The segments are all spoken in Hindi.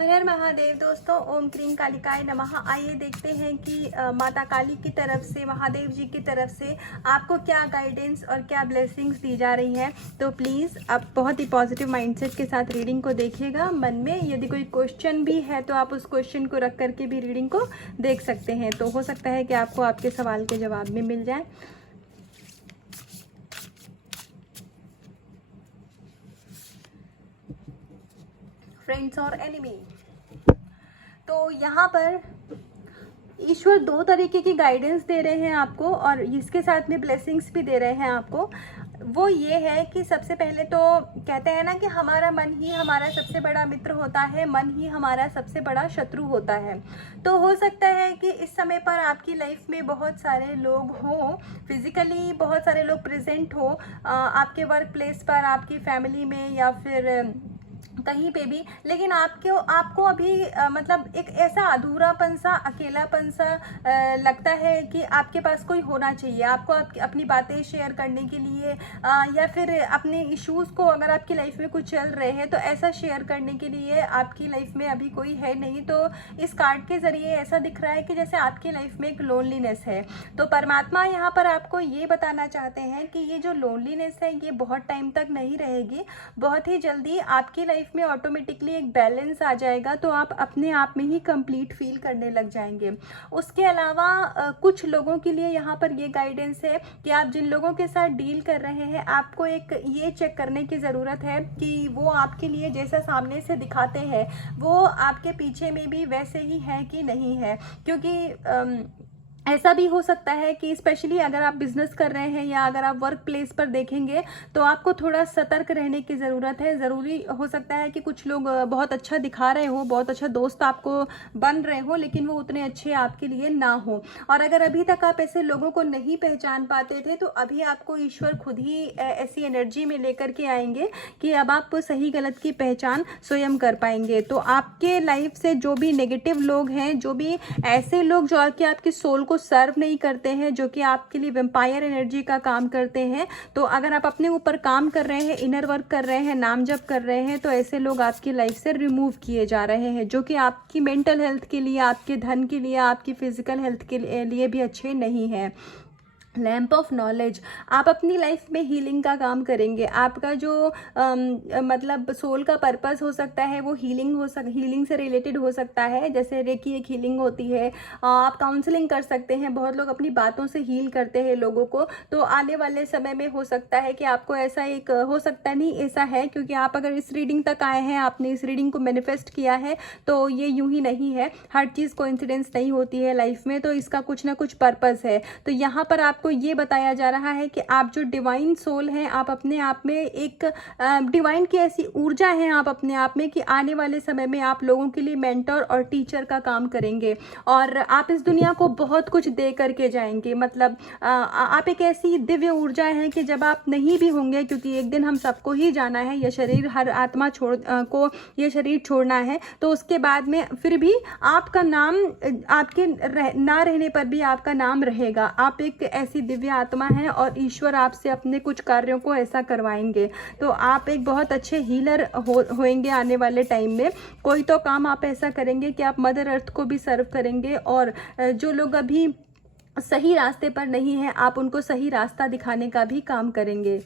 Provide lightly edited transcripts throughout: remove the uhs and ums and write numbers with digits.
हर हर महादेव दोस्तों, ओम क्रीम कालिकाय नमः। आइए देखते हैं कि माता काली की तरफ से, महादेव जी की तरफ से आपको क्या गाइडेंस और क्या ब्लेसिंग्स दी जा रही हैं। तो प्लीज़ आप बहुत ही पॉजिटिव माइंडसेट के साथ रीडिंग को देखिएगा। मन में यदि कोई क्वेश्चन भी है तो आप उस क्वेश्चन को रख करके भी रीडिंग को देख सकते हैं। तो हो सकता है कि आपको आपके सवाल के जवाब में मिल जाए। फ्रेंड्स और एनिमी, तो यहाँ पर ईश्वर दो तरीके की गाइडेंस दे रहे हैं आपको और इसके साथ में ब्लेसिंग्स भी दे रहे हैं आपको। वो ये है कि सबसे पहले तो कहते हैं ना कि हमारा मन ही हमारा सबसे बड़ा मित्र होता है, मन ही हमारा सबसे बड़ा शत्रु होता है। तो हो सकता है कि इस समय पर आपकी लाइफ में बहुत सारे लोग हों, फिजिकली बहुत सारे लोग प्रेजेंट हो, आपके वर्क प्लेस पर, आपकी फैमिली में या फिर कहीं पे भी, लेकिन आपको अभी मतलब एक ऐसा अधूरापन सा, अकेलापन सा लगता है कि आपके पास कोई होना चाहिए। आपको अपनी बातें शेयर करने के लिए या फिर अपने इश्यूज़ को, अगर आपकी लाइफ में कुछ चल रहे हैं तो ऐसा शेयर करने के लिए आपकी लाइफ में अभी कोई है नहीं। तो इस कार्ड के ज़रिए ऐसा दिख रहा है कि जैसे आपकी लाइफ में एक लोनलीनेस है। तो परमात्मा यहाँ पर आपको ये बताना चाहते हैं कि ये जो लोनलीनेस है ये बहुत टाइम तक नहीं रहेगी। बहुत ही जल्दी आपकी लाइफ में ऑटोमेटिकली एक बैलेंस आ जाएगा, तो आप अपने आप में ही कंप्लीट फील करने लग जाएंगे। उसके अलावा कुछ लोगों के लिए यहाँ पर ये गाइडेंस है कि आप जिन लोगों के साथ डील कर रहे हैं, आपको एक ये चेक करने की ज़रूरत है कि वो आपके लिए जैसा सामने से दिखाते हैं वो आपके पीछे में भी वैसे ही है कि नहीं है। क्योंकि ऐसा भी हो सकता है कि स्पेशली अगर आप बिजनेस कर रहे हैं या अगर आप वर्क प्लेस पर देखेंगे तो आपको थोड़ा सतर्क रहने की ज़रूरत है। ज़रूरी हो सकता है कि कुछ लोग बहुत अच्छा दिखा रहे हो, बहुत अच्छा दोस्त आपको बन रहे हो, लेकिन वो उतने अच्छे आपके लिए ना हो। और अगर अभी तक आप ऐसे लोगों को नहीं पहचान पाते थे तो अभी आपको ईश्वर खुद ही ऐसी एनर्जी में लेकर के आएंगे कि अब आप सही गलत की पहचान स्वयं कर पाएंगे। तो आपके लाइफ से जो भी नेगेटिव लोग हैं, जो भी ऐसे लोग जो कि आपकी सोल को सर्व नहीं करते हैं, जो कि आपके लिए वेम्पायर एनर्जी का काम करते हैं, तो अगर आप अपने ऊपर काम कर रहे हैं, इनर वर्क कर रहे हैं, नाम जप कर रहे हैं, तो ऐसे लोग आपकी लाइफ से रिमूव किए जा रहे हैं, जो कि आपकी मेंटल हेल्थ के लिए, आपके धन के लिए, आपकी फिजिकल हेल्थ के लिए भी अच्छे नहीं हैं। लैम्प ऑफ नॉलेज, आप अपनी लाइफ में हीलिंग का काम करेंगे। आपका जो मतलब सोल का पर्पस हो सकता है वो हीलिंग से रिलेटेड हो सकता है। जैसे रेकी एक हीलिंग होती है, आप काउंसलिंग कर सकते हैं। बहुत लोग अपनी बातों से हील करते हैं लोगों को। तो आने वाले समय में हो सकता है कि आपको ऐसा एक, हो सकता नहीं ऐसा है, क्योंकि आप अगर इस रीडिंग तक आए हैं, आपने इस रीडिंग को मैनिफेस्ट किया है, तो ये यूं ही नहीं है। हर चीज़ कोइंसिडेंस नहीं होती है लाइफ में, तो इसका कुछ ना कुछ पर्पस है। तो यहाँ पर आपको ये बताया जा रहा है कि आप जो डिवाइन सोल हैं, आप अपने आप में एक डिवाइन की ऐसी ऊर्जा है आप अपने आप में कि आने वाले समय में आप लोगों के लिए मेंटर और टीचर का काम करेंगे और आप इस दुनिया को बहुत कुछ दे करके जाएंगे। मतलब आप एक ऐसी दिव्य ऊर्जा है कि जब आप नहीं भी होंगे, क्योंकि एक दिन हम सबको ही जाना है, यह शरीर, हर आत्मा को ये शरीर छोड़ना है, तो उसके बाद में फिर भी आपका नाम, आपके ना रहने पर भी आपका नाम रहेगा। आप एक ऐसी दिव्य आत्मा है और ईश्वर आपसे अपने कुछ कार्यों को ऐसा करवाएंगे। तो आप एक बहुत अच्छे हीलर होएंगे आने वाले टाइम में। कोई तो काम आप ऐसा करेंगे कि आप मदर अर्थ को भी सर्व करेंगे और जो लोग अभी सही रास्ते पर नहीं हैं, आप उनको सही रास्ता दिखाने का भी काम करेंगे।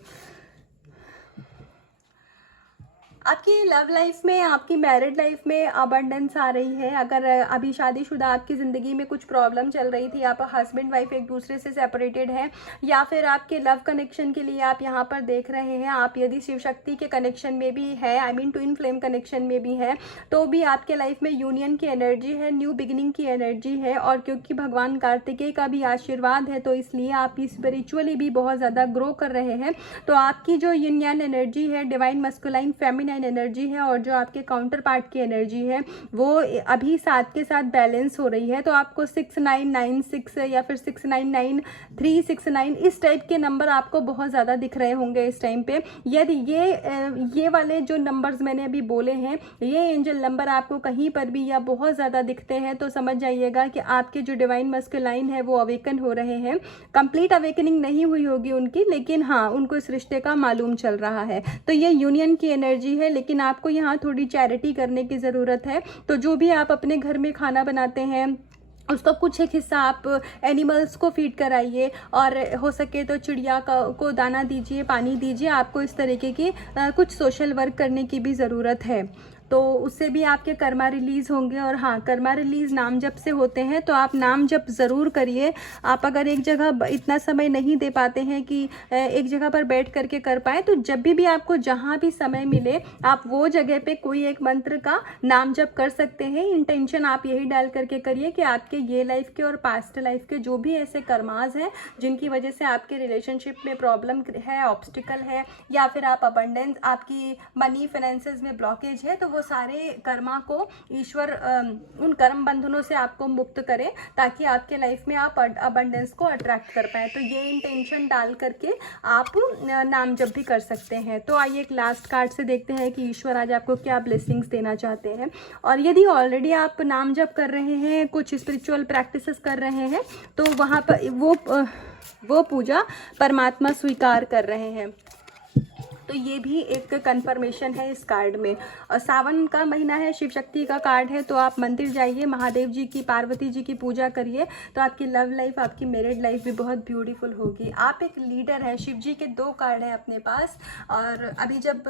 आपकी लव लाइफ में, आपकी मैरिड लाइफ में अबंडेंस आ रही है। अगर अभी शादीशुदा आपकी ज़िंदगी में कुछ प्रॉब्लम चल रही थी, आप हस्बैंड वाइफ एक दूसरे से सेपरेटेड हैं, या फिर आपके लव कनेक्शन के लिए आप यहाँ पर देख रहे हैं, आप यदि शिव शक्ति के कनेक्शन में भी है, I mean twin flame connection में भी है, तो भी आपके लाइफ में यूनियन की एनर्जी है, न्यू बिगिनिंग की एनर्जी है। और क्योंकि भगवान कार्तिकेय का भी आशीर्वाद है, तो इसलिए आप स्पिरिचुअली भी बहुत ज़्यादा ग्रो कर रहे हैं। तो आपकी जो यूनियन एनर्जी है, डिवाइन मस्कुलाइन फेमिनाइन एनर्जी है, और जो आपके काउंटर पार्ट की एनर्जी है, वो अभी साथ के साथ बैलेंस हो रही है। तो आपको 6996 या फिर 699369 इस टाइप के नंबर आपको बहुत ज़्यादा दिख रहे होंगे इस टाइम पे। यदि ये वाले जो नंबर्स मैंने अभी बोले हैं, ये एंजल नंबर आपको कहीं पर भी या बहुत ज़्यादा दिखते हैं, तो समझ जाइएगा कि आपके जो डिवाइन मस्कुलाइन है वो अवेकन हो रहे हैं। कंप्लीट अवेकनिंग नहीं हुई होगी उनकी, लेकिन हाँ, उनको इस रिश्ते का मालूम चल रहा है। तो ये यूनियन की एनर्जी है, है, लेकिन आपको यहाँ थोड़ी चैरिटी करने की ज़रूरत है। तो जो भी आप अपने घर में खाना बनाते हैं उसका कुछ एक हिस्सा आप एनिमल्स को फीड कराइए, और हो सके तो चिड़िया को दाना दीजिए, पानी दीजिए। आपको इस तरीके की कुछ सोशल वर्क करने की भी ज़रूरत है, तो उससे भी आपके कर्मा रिलीज़ होंगे। और हाँ, कर्मा रिलीज़ नाम जप से होते हैं, तो आप नाम जप ज़रूर करिए। आप अगर एक जगह इतना समय नहीं दे पाते हैं कि एक जगह पर बैठ करके कर पाए, तो जब भी आपको जहाँ भी समय मिले आप वो जगह पे कोई एक मंत्र का नाम जप कर सकते हैं। इंटेंशन आप यही डाल करके करिए कि आपके ये लाइफ के और पास्ट लाइफ के जो भी ऐसे कर्माज हैं जिनकी वजह से आपके रिलेशनशिप में प्रॉब्लम है, ऑब्स्टिकल है, या फिर आप अबंडेंस, आपकी मनी फाइनेंसेस में ब्लॉकेज है, तो वो सारे कर्मा को ईश्वर उन कर्म बंधनों से आपको मुक्त करे, ताकि आपके लाइफ में आप अबंडेंस को अट्रैक्ट कर पाए। तो ये इंटेंशन डाल करके आप नाम जप भी कर सकते हैं। तो आइए एक लास्ट कार्ड से देखते हैं कि ईश्वर आज आपको क्या ब्लेसिंग्स देना चाहते हैं। और यदि ऑलरेडी आप नाम जप कर रहे हैं, कुछ स्पिरिचुअल प्रैक्टिसेस कर रहे हैं, तो वहाँ पर वो पूजा परमात्मा स्वीकार कर रहे हैं। तो ये भी एक कंफर्मेशन है इस कार्ड में। और सावन का महीना है, शिव शक्ति का कार्ड है, तो आप मंदिर जाइए, महादेव जी की, पार्वती जी की पूजा करिए, तो आपकी लव लाइफ, आपकी मैरिड लाइफ भी बहुत ब्यूटीफुल होगी। आप एक लीडर हैं, शिव जी के 2 कार्ड हैं अपने पास। और अभी जब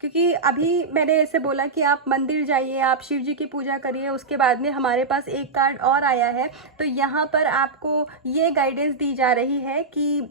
क्योंकि अभी मैंने ऐसे बोला कि आप मंदिर जाइए, आप शिव जी की पूजा करिए, उसके बाद में हमारे पास एक कार्ड और आया है। तो यहाँ पर आपको ये गाइडेंस दी जा रही है कि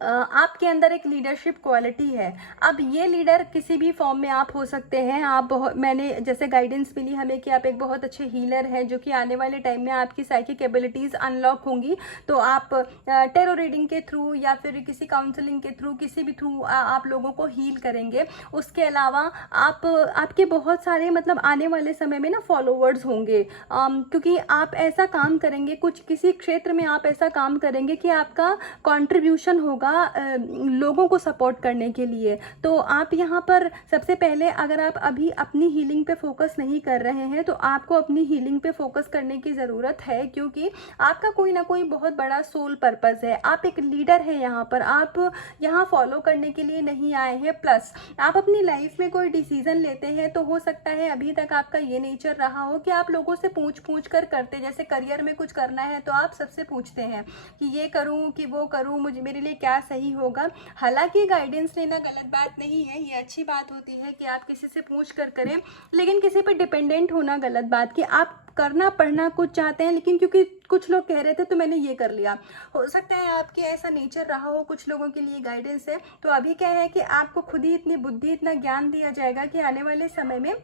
आपके अंदर एक लीडरशिप क्वालिटी है। अब ये लीडर किसी भी फॉर्म में आप हो सकते हैं। आप मैंने जैसे गाइडेंस मिली हमें कि आप एक बहुत अच्छे हीलर हैं, जो कि आने वाले टाइम में आपकी साइकिक एबिलिटीज़ अनलॉक होंगी। तो आप टेरो रीडिंग के थ्रू या फिर किसी काउंसलिंग के थ्रू, किसी भी थ्रू आप लोगों को हील करेंगे। उसके अलावा आपके बहुत सारे मतलब आने वाले समय में ना फॉलोवर्स होंगे, क्योंकि आप ऐसा काम करेंगे, कुछ किसी क्षेत्र में आप ऐसा काम करेंगे कि आपका कॉन्ट्रीब्यूशन होगा लोगों को सपोर्ट करने के लिए। तो आप यहाँ पर सबसे पहले, अगर आप अभी अपनी हीलिंग पे फोकस नहीं कर रहे हैं, तो आपको अपनी हीलिंग पे फोकस करने की ज़रूरत है, क्योंकि आपका कोई ना कोई बहुत बड़ा सोल पर्पस है। आप एक लीडर हैं यहाँ पर, आप यहाँ फॉलो करने के लिए नहीं आए हैं। प्लस आप अपनी लाइफ में कोई डिसीजन लेते हैं, तो हो सकता है अभी तक आपका ये नेचर रहा हो कि आप लोगों से पूछ कर करते। जैसे करियर में कुछ करना है तो आप सबसे पूछते हैं कि ये करूँ कि वो करूँ, मुझे मेरे लिए क्या सही होगा। हालांकि गाइडेंस लेना गलत बात नहीं है, ये अच्छी बात होती है कि आप किसी से पूछ कर करें, लेकिन किसी पर डिपेंडेंट होना गलत बात। कि आप करना पढ़ना कुछ चाहते हैं, लेकिन क्योंकि कुछ लोग कह रहे थे तो मैंने ये कर लिया। हो सकता है आपके ऐसा नेचर रहा हो, कुछ लोगों के लिए गाइडेंस है। तो अभी क्या है कि आपको खुद ही इतनी बुद्धि, इतना ज्ञान दिया जाएगा कि आने वाले समय में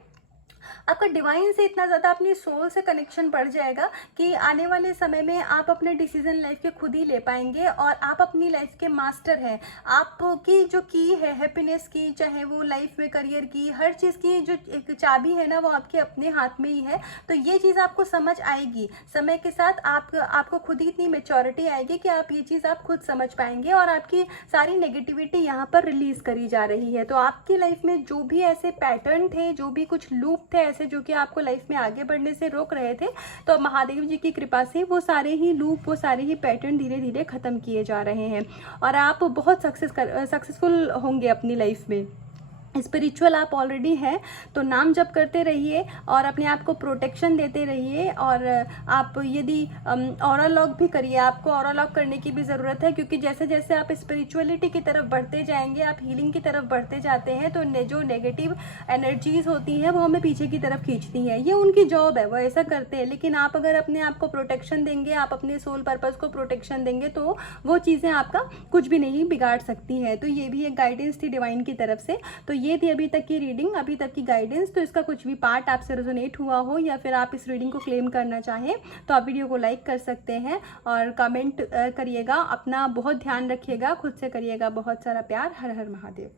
आपका डिवाइन से इतना ज़्यादा अपनी सोल से कनेक्शन बढ़ जाएगा कि आने वाले समय में आप अपने डिसीजन लाइफ के खुद ही ले पाएंगे, और आप अपनी लाइफ के मास्टर हैं। आपकी जो की है हैप्पीनेस की, चाहे वो लाइफ में करियर की, हर चीज़ की जो एक चाबी है ना, वो आपके अपने हाथ में ही है। तो ये चीज़ आपको समझ आएगी समय के साथ। आपको खुद ही इतनी मेच्योरिटी आएगी कि आप ये चीज़ आप खुद समझ पाएंगे, और आपकी सारी नेगेटिविटी यहाँ पर रिलीज़ करी जा रही है। तो आपकी लाइफ में जो भी ऐसे पैटर्न थे, जो भी कुछ लूप थे ऐसे, जो कि आपको लाइफ में आगे बढ़ने से रोक रहे थे, तो महादेव जी की कृपा से वो सारे ही लूप, वो सारे ही पैटर्न धीरे धीरे खत्म किए जा रहे हैं, और आप बहुत सक्सेसफुल होंगे अपनी लाइफ में। स्पिरिचुअल आप ऑलरेडी हैं, तो नाम जप करते रहिए और अपने आप को प्रोटेक्शन देते रहिए। और आप यदि ऑरा लॉक भी करिए, आपको ऑरा लॉक करने की भी ज़रूरत है, क्योंकि जैसे जैसे आप स्पिरिचुअलिटी की तरफ बढ़ते जाएंगे, आप हीलिंग की तरफ बढ़ते जाते हैं, तो जो नेगेटिव एनर्जीज़ होती हैं वो हमें पीछे की तरफ खींचती हैं। ये उनकी जॉब है, वो ऐसा करते हैं। लेकिन आप अगर अपने आप को प्रोटेक्शन देंगे, आप अपने सोल पर्पज़ को प्रोटेक्शन देंगे, तो वो चीज़ें आपका कुछ भी नहीं बिगाड़ सकती हैं। तो ये भी एक गाइडेंस थी डिवाइन की तरफ से। तो ये थी अभी तक की रीडिंग, अभी तक की गाइडेंस। तो इसका कुछ भी पार्ट आपसे रेजोनेट हुआ हो, या फिर आप इस रीडिंग को क्लेम करना चाहें, तो आप वीडियो को लाइक कर सकते हैं और कमेंट करिएगा। अपना बहुत ध्यान रखिएगा, खुद से करिएगा बहुत सारा प्यार। हर हर महादेव।